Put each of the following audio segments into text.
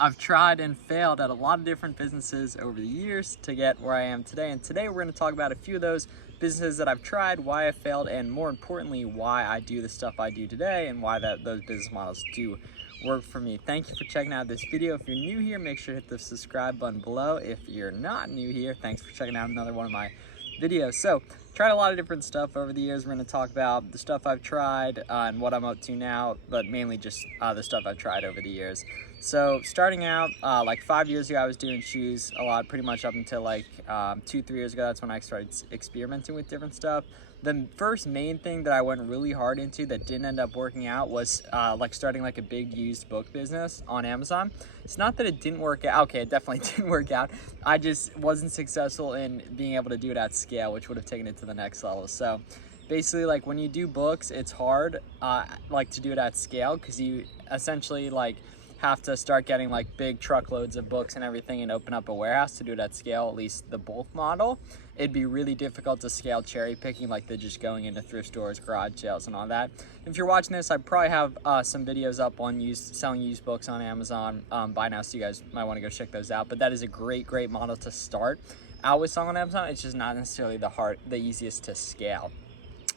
I've tried and failed at a lot of different businesses over the years to get where I am today. And today we're going to talk about a few of those businesses that I've tried, why I failed, and more importantly, why I do the stuff I do today and why those business models do work for me. Thank you for checking out this video. If you're new here, make sure to hit the subscribe button below. If you're not new here, thanks for checking out another one of my videos. So, tried a lot of different stuff over the years. We're going to talk about the stuff I've tried and what I'm up to now, but mainly just the stuff I've tried over the years. So starting out, like 5 years ago, I was doing shoes a lot, pretty much up until like 2-3 years ago. That's when I started experimenting with different stuff. The first main thing that I went really hard into that didn't end up working out was like starting like a big used book business on Amazon. It's not that it didn't work out. Okay, it definitely didn't work out. I just wasn't successful in being able to do it at scale, which would have taken it to the next level. So basically, like when you do books, it's hard like to do it at scale because you essentially like have to start getting like big truckloads of books and everything and open up a warehouse to do it at scale, at least the bulk model. It'd be really difficult to scale cherry picking, like they're just going into thrift stores, garage sales and all that. If you're watching this, I probably have some videos up on selling used books on Amazon by now, so you guys might want to go check those out. But that is a great model to start out with selling on Amazon. It's just not necessarily the easiest to scale.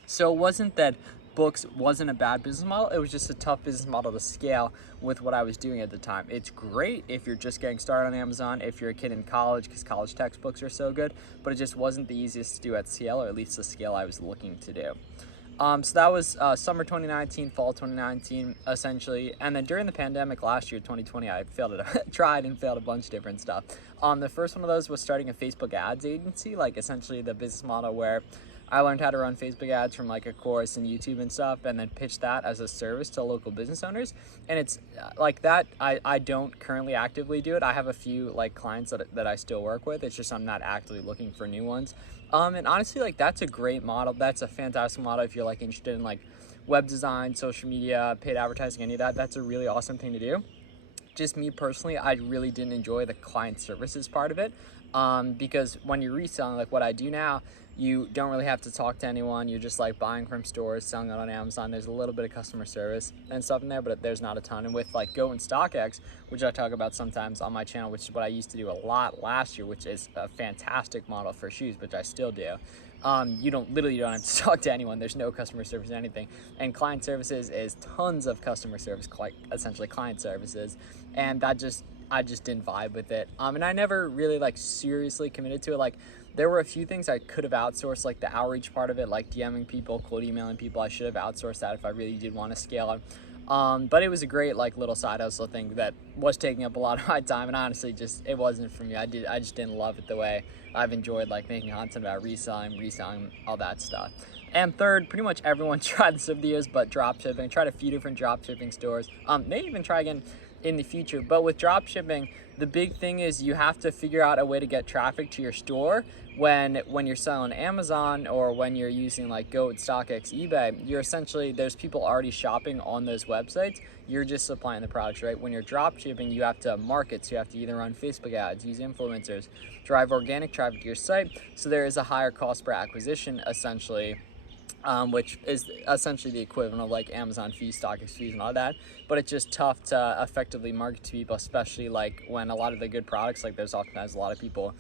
So it wasn't that books wasn't a bad business model, it was just a tough business model to scale with what I was doing at the time. It's great if you're just getting started on Amazon, if you're a kid in college, because college textbooks are so good, but it just wasn't the easiest to do at scale, or at least the scale I was looking to do. So that was summer 2019, fall 2019, essentially. And then during the pandemic last year, 2020, I tried and failed a bunch of different stuff. The first one of those was starting a Facebook ads agency, like essentially the business model where I learned how to run Facebook ads from like a course and YouTube and stuff, and then pitch that as a service to local business owners. And it's like that. I don't currently actively do it. I have a few like clients that I still work with. It's just I'm not actively looking for new ones. And honestly, like that's a great model. That's a fantastic model if you're like interested in like web design, social media, paid advertising, any of that. That's a really awesome thing to do. Just me personally, I really didn't enjoy the client services part of it because when you're reselling, like what I do now, you don't really have to talk to anyone. You're just like buying from stores, selling it on Amazon. There's a little bit of customer service and stuff in there, but there's not a ton. And with like Go and StockX, which I talk about sometimes on my channel, which is what I used to do a lot last year, which is a fantastic model for shoes, which I still do. You literally don't have to talk to anyone. There's no customer service or anything. And client services is tons of customer service, essentially client services. And I just didn't vibe with it. And I never really like seriously committed to it. Like there were a few things I could have outsourced, like the outreach part of it, like DMing people, cold emailing people. I should have outsourced that if I really did want to scale it. But it was a great like little side hustle thing that was taking up a lot of my time, and honestly it wasn't for me. I just didn't love it the way I've enjoyed like making content about reselling, all that stuff. And third, pretty much everyone tried this over the years, but dropshipping. Tried a few different dropshipping stores. May even try again in the future. But with dropshipping, the big thing is you have to figure out a way to get traffic to your store when you're selling Amazon or when you're using like Go, StockX, eBay. You're essentially, there's people already shopping on those websites. You're just supplying the products, right? When you're dropshipping, you have to market. So you have to either run Facebook ads, use influencers, drive organic traffic to your site. So there is a higher cost per acquisition essentially, which is essentially the equivalent of like Amazon fees, StockX fees, and all that. But it's just tough to effectively market to people, especially like when a lot of the good products, like there's oftentimes a lot of people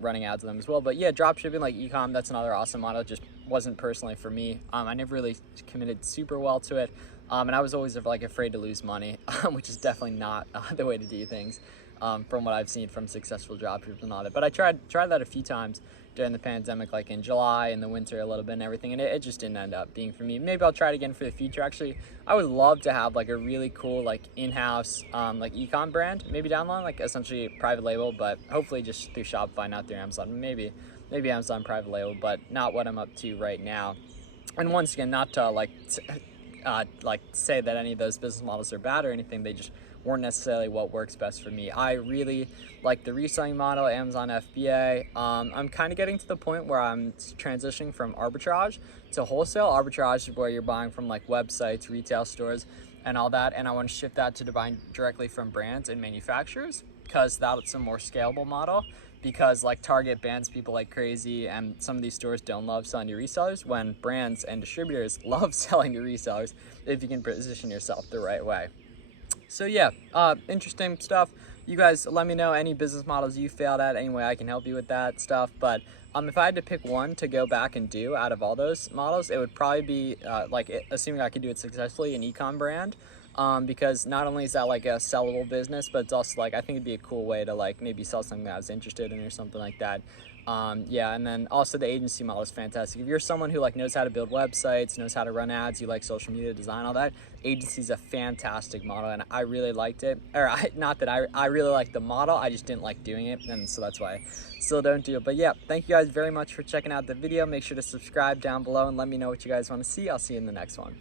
running ads on them as well. But yeah, dropshipping, like e-com, that's another awesome model. It just wasn't personally for me. I never really committed super well to it. And I was always like afraid to lose money, which is definitely not the way to do things from what I've seen from successful dropshippers and all that. But I tried that a few times during the pandemic, like in July, in the winter a little bit and everything, and it just didn't end up being for me. Maybe I'll try it again for the future. Actually, I would love to have like a really cool like in-house like e-com brand, maybe down the line, like essentially private label, but hopefully just through Shopify, not through Amazon. Maybe Amazon private label, but not what I'm up to right now. And once again, not to like say that any of those business models are bad or anything. They just weren't necessarily what works best for me. I really like the reselling model, Amazon FBA. I'm kind of getting to the point where I'm transitioning from arbitrage to wholesale. Arbitrage is where you're buying from like websites, retail stores, and all that. And I want to shift that to buying directly from brands and manufacturers because that's a more scalable model. Because like Target bans people like crazy, and some of these stores don't love selling to resellers, when brands and distributors love selling to resellers if you can position yourself the right way. So yeah, interesting stuff. You guys let me know any business models you failed at, any way I can help you with that stuff. But if I had to pick one to go back and do out of all those models, it would probably be assuming I could do it successfully, an ecom brand. Because not only is that like a sellable business, but it's also like I think it'd be a cool way to like maybe sell something that I was interested in or something like that. Yeah, and then also the agency model is fantastic. If you're someone who like knows how to build websites, knows how to run ads, you like social media design, all that, agency is a fantastic model, and I really liked it. Not that I really liked the model, I just didn't like doing it, and so that's why I still don't do it. But yeah, thank you guys very much for checking out the video. Make sure to subscribe down below and let me know what you guys want to see. I'll see you in the next one.